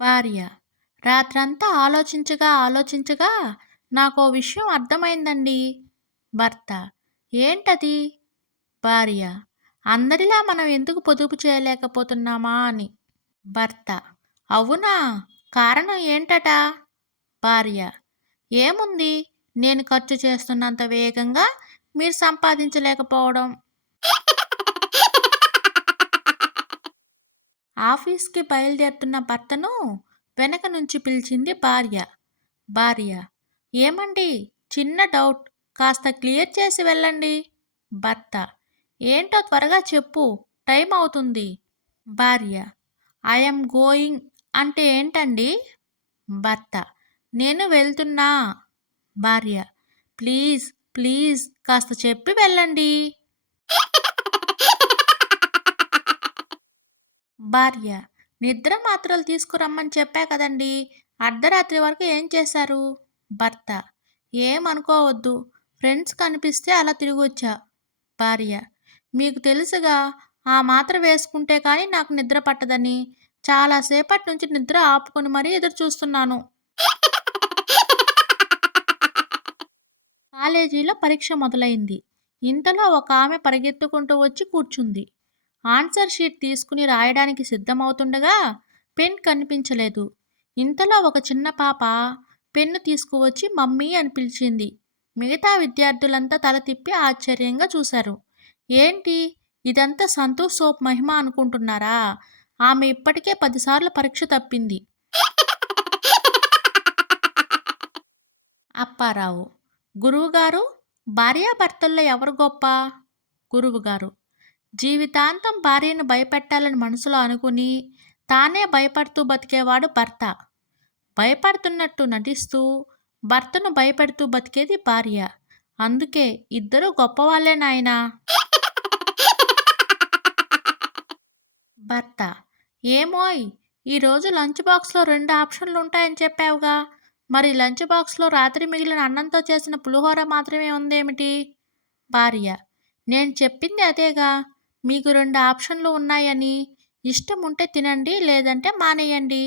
భార్య: రాత్రంతా ఆలోచించగా నాకో విషయం అర్థమైందండి. భర్త: ఏంటది? భార్య: అందరిలా మనం ఎందుకు పొదుపు చేయలేకపోతున్నామా అని. భర్త: అవునా? కారణం ఏంటట? భార్య: ఏముంది, నేను ఖర్చు చేస్తున్నంత వేగంగా మీరు సంపాదించలేకపోవడం. ఆఫీస్‌కి బయలుదేరుతున్న భర్తను వెనక నుంచి పిలిచింది భార్య. భార్య: ఏమండి, చిన్న డౌట్, కాస్త క్లియర్ చేసి వెళ్ళండి. భర్త: ఏంటో త్వరగా చెప్పు, టైం అవుతుంది. భార్య: ఐఎమ్ గోయింగ్ అంటే ఏంటండి? భర్త: నేను వెళ్తున్నా. భార్య: ప్లీజ్ ప్లీజ్ కాస్త చెప్పి వెళ్ళండి. భార్య: నిద్ర మాత్రలు తీసుకురమ్మని చెప్పా కదండి, అర్ధరాత్రి వరకు ఏం చేశారు? భర్త: ఏమనుకోవద్దు, ఫ్రెండ్స్ కనిపిస్తే అలా తిరిగొచ్చా. భార్య: మీకు తెలుసుగా, ఆ మాత్ర వేసుకుంటే కానీ నాకు నిద్ర పట్టదని. చాలాసేపటి నుంచి నిద్ర ఆపుకొని మరీ ఎదురు చూస్తున్నాను. కాలేజీలో పరీక్ష మొదలైంది. ఇంతలో ఒక ఆమె పరిగెత్తుకుంటూ వచ్చి కూర్చుంది. ఆన్సర్ షీట్ తీసుకుని రాయడానికి సిద్ధమవుతుండగా పెన్ కనిపించలేదు. ఇంతలో ఒక చిన్న పాప పెన్ను తీసుకువచ్చి మమ్మీ అని పిలిచింది. మిగతా విద్యార్థులంతా తల తిప్పి ఆశ్చర్యంగా చూశారు. ఏంటి, ఇదంతా సంతూర్ సోప్ మహిమ అనుకుంటున్నారా? ఆమె ఇప్పటికే 10 సార్లు పరీక్ష తప్పింది. అప్పారావు: గురువుగారు, భార్యాభర్తల్లో ఎవరు గొప్ప? గురువుగారు: జీవితాంతం భార్యను భయపెట్టాలని మనసులో అనుకుని తానే భయపడుతూ బతికేవాడు భర్త. భయపడుతున్నట్టు నటిస్తూ భర్తను భయపెడుతూ బతికేది భార్య. అందుకే ఇద్దరూ గొప్పవాళ్లే నాయనా. భర్త: ఏమోయ్, ఈరోజు లంచ్ బాక్స్లో 2 ఆప్షన్లు ఉంటాయని చెప్పావుగా, మరి లంచ్ బాక్స్లో రాత్రి మిగిలిన అన్నంతో చేసిన పులిహోర మాత్రమే ఉందేమిటి? భార్య: నేను చెప్పింది అదేగా, మీకు 2 ఆప్షన్లు ఉన్నాయని. ఇష్టం ఉంటే తినండి, లేదంటే మానేయండి.